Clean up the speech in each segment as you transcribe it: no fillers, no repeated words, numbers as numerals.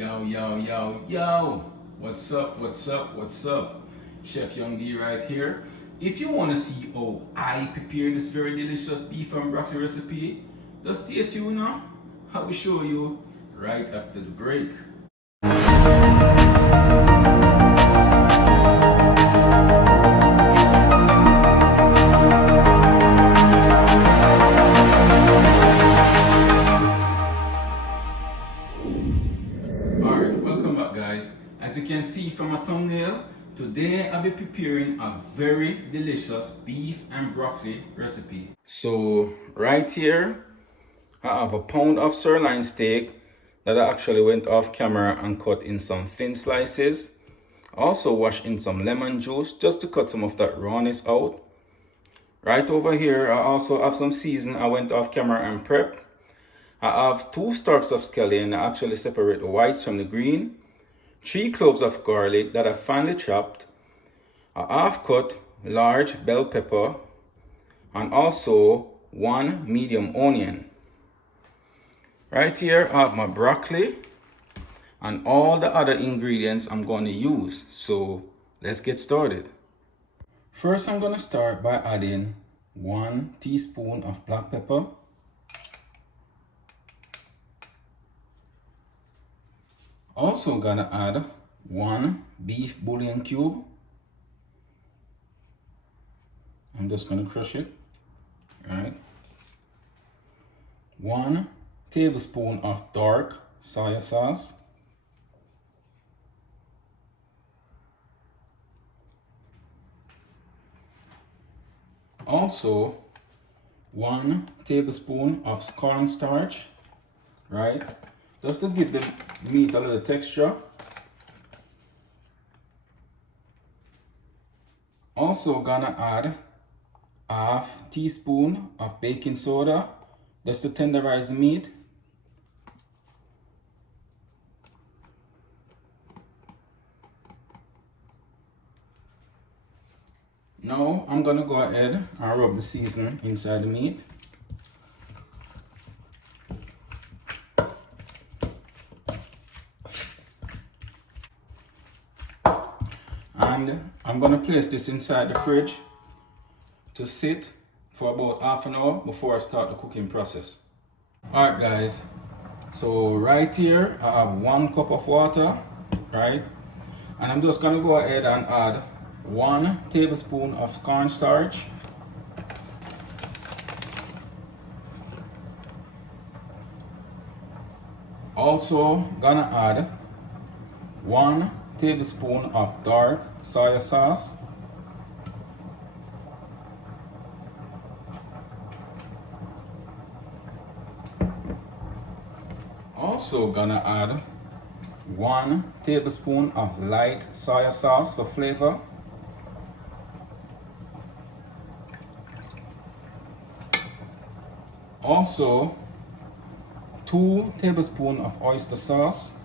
Yo, yo, yo, yo! What's up, what's up, what's up? Chef Young D right here. If you want to see how I prepare this very delicious beef and broccoli recipe, just stay tuned now. I will show you right after the break. Alright, welcome back guys. As you can see from my thumbnail, today I'll be preparing a very delicious beef and broccoli recipe. So right here, I have a pound of sirloin steak that I actually went off camera and cut in some thin slices. Also washed in some lemon juice just to cut some of that rawness out. Right over here, I also have some season I went off camera and prepped. I have 2 stalks of scallion. I actually separate the whites from the green. 3 cloves of garlic that I finely chopped. A half cut large bell pepper. And also 1 medium onion. Right here I have my broccoli and all the other ingredients I'm going to use. So let's get started. First I'm going to start by adding 1 teaspoon of black pepper. Also gonna add 1 beef bouillon cube. I'm just gonna crush it. Right. 1 tablespoon of dark soy sauce. Also 1 tablespoon of corn starch. Right. Just to give the meat a little texture. Also gonna add half teaspoon of baking soda just to tenderize the meat. Now I'm gonna go ahead and rub the seasoning inside the meat. And I'm going to place this inside the fridge to sit for about half an hour before I start the cooking process. Alright guys, so right here I have 1 cup of water, right? And I'm just going to go ahead and add 1 tablespoon of corn starch. Also gonna add 1 tablespoon of dark soy sauce. Also gonna add 1 tablespoon of light soy sauce for flavor. Also 2 tablespoons of oyster sauce.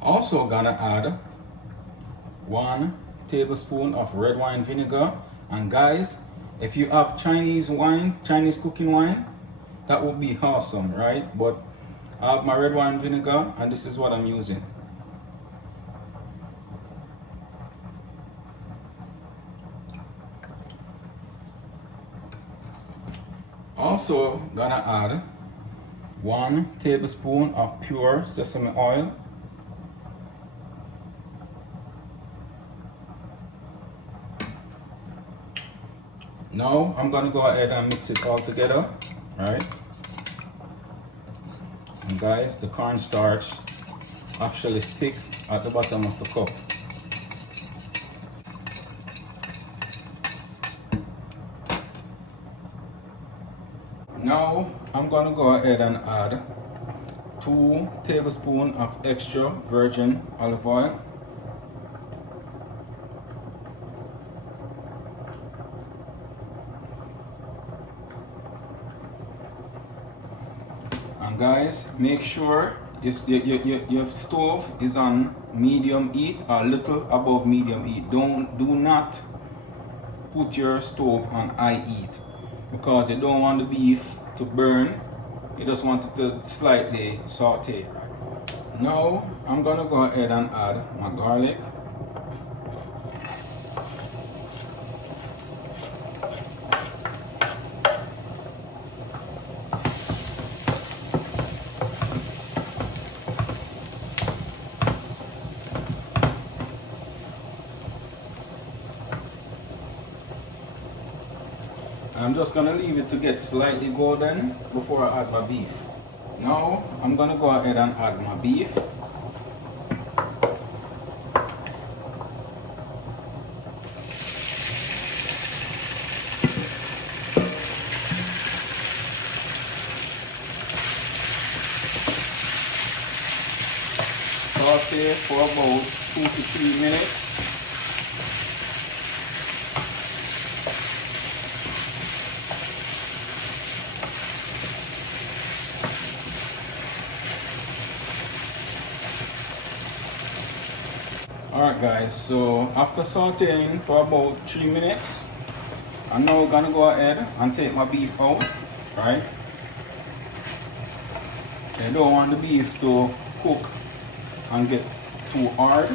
Also gonna add 1 tablespoon of red wine vinegar. And guys, if you have Chinese wine, Chinese cooking wine, that would be awesome, right? But I have my red wine vinegar and this is what I'm using. Also gonna add 1 tablespoon of pure sesame oil. Now I'm gonna go ahead and mix it all together, right? And guys, the corn starch actually sticks at the bottom of the cup. Now I'm gonna go ahead and add 2 tablespoons of extra virgin olive oil. And guys, make sure Your stove is on medium heat or little above medium heat. Do not put your stove on high heat because you don't want the beef to burn. You just want it to slightly saute. Now I'm gonna go ahead and add my garlic. I'm just gonna leave it to get slightly golden before I add my beef. Now I'm gonna go ahead and add my beef. Saute for about 2 to 3 minutes. Alright guys, so after sauteing for about 3 minutes, I'm now gonna go ahead and take my beef out, right? I don't want the beef to cook and get too hard,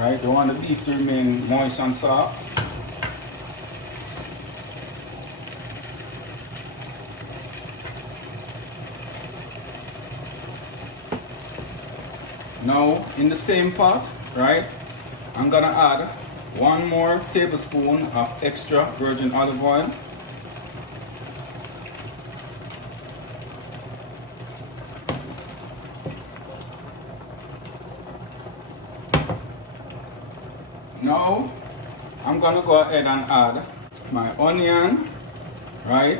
right? I want the beef to remain moist and soft. Now in the same pot, right? I'm gonna add 1 more tablespoon of extra virgin olive oil. Now I'm gonna go ahead and add my onion, right?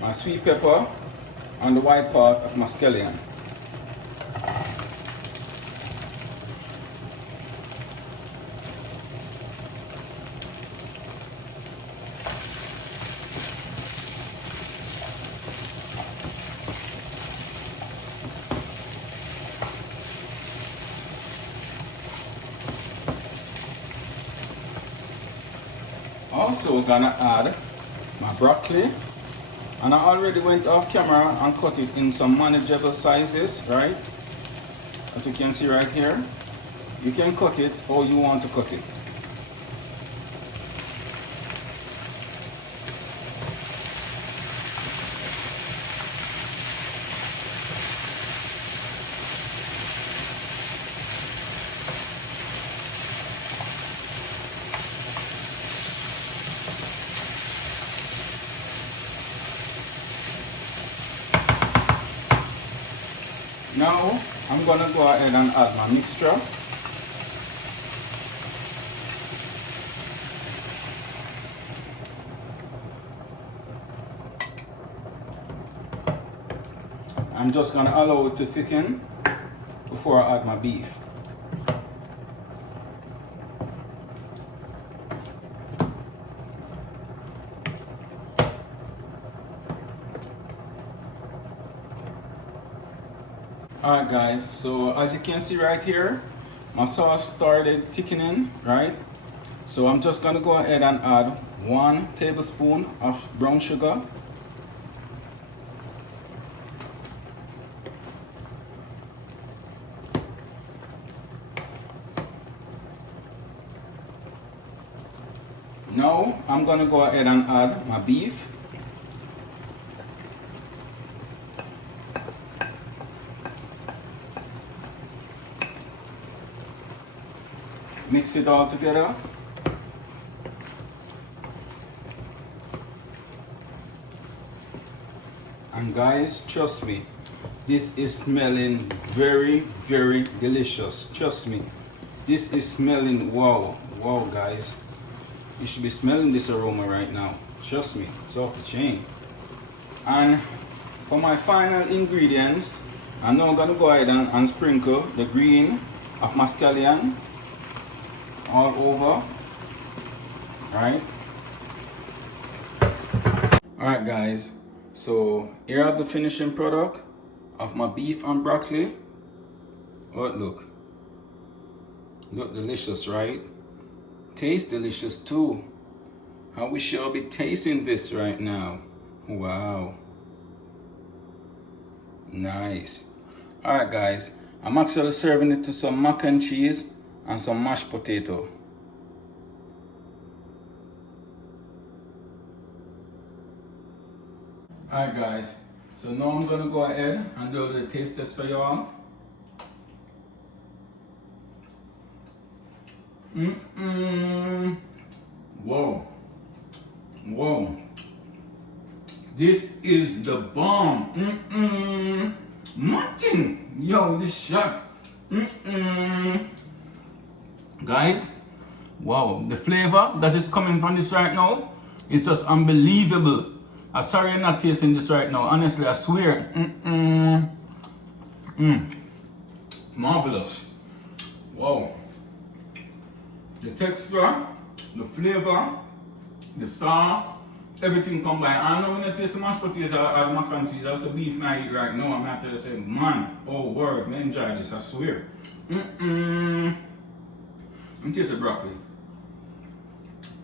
My sweet pepper, and the white part of my scallion. Also gonna add my broccoli, and I already went off camera and cut it in some manageable sizes, right? As you can see right here, you can cut it how you want to cut it. Now I'm gonna go ahead and add my mixture. I'm just gonna allow it to thicken before I add my beef. Alright guys, so as you can see right here, my sauce started thickening, right? So I'm just gonna go ahead and add 1 tablespoon of brown sugar. Now I'm gonna go ahead and add my beef. Mix it all together. And guys, trust me, this is smelling very, very delicious. Trust me, this is smelling wow. Wow guys, you should be smelling this aroma right now. Trust me, it's off the chain. And for my final ingredients, I'm now gonna go ahead and sprinkle the green of my scallion all over, right? Alright guys, so here are the finishing product of my beef and broccoli. Oh, look. Look delicious, right? Tastes delicious too. I wish y'all be tasting this right now. Wow. Nice. Alright guys, I'm actually serving it to some mac and cheese and some mashed potato. Alright guys, so now I'm gonna go ahead and do the taste test for y'all. Whoa. Whoa. This is the bomb. Martin. Yo, this shot. Guys, wow, the flavor that is coming from this right now is just unbelievable. I'm sorry I'm not tasting this right now. Honestly, I swear. Marvelous. Wow. The texture, the flavor, the sauce, everything combined. I know when I taste the mashed potatoes or the mac and cheese, that's the beef I eat right now. I'm not to say, man, oh word, man, enjoy this, I swear. I'm tasting broccoli.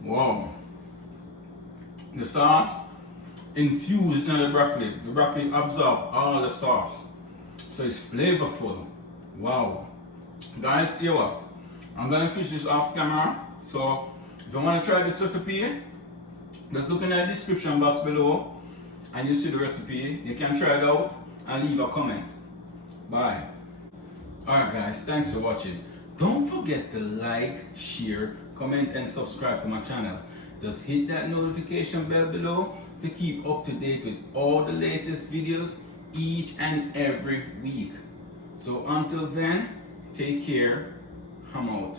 Wow. The sauce infused in the broccoli. The broccoli absorbs all the sauce. So it's flavorful. Wow. Guys, here what? I'm gonna finish this off camera. So if you want to try this recipe, just look in the description box below and you see the recipe. You can try it out and leave a comment. Bye. Alright guys, thanks for watching. Don't forget to like, share, comment and subscribe to my channel. Just hit that notification bell below to keep up to date with all the latest videos each and every week. So until then, take care. I'm out.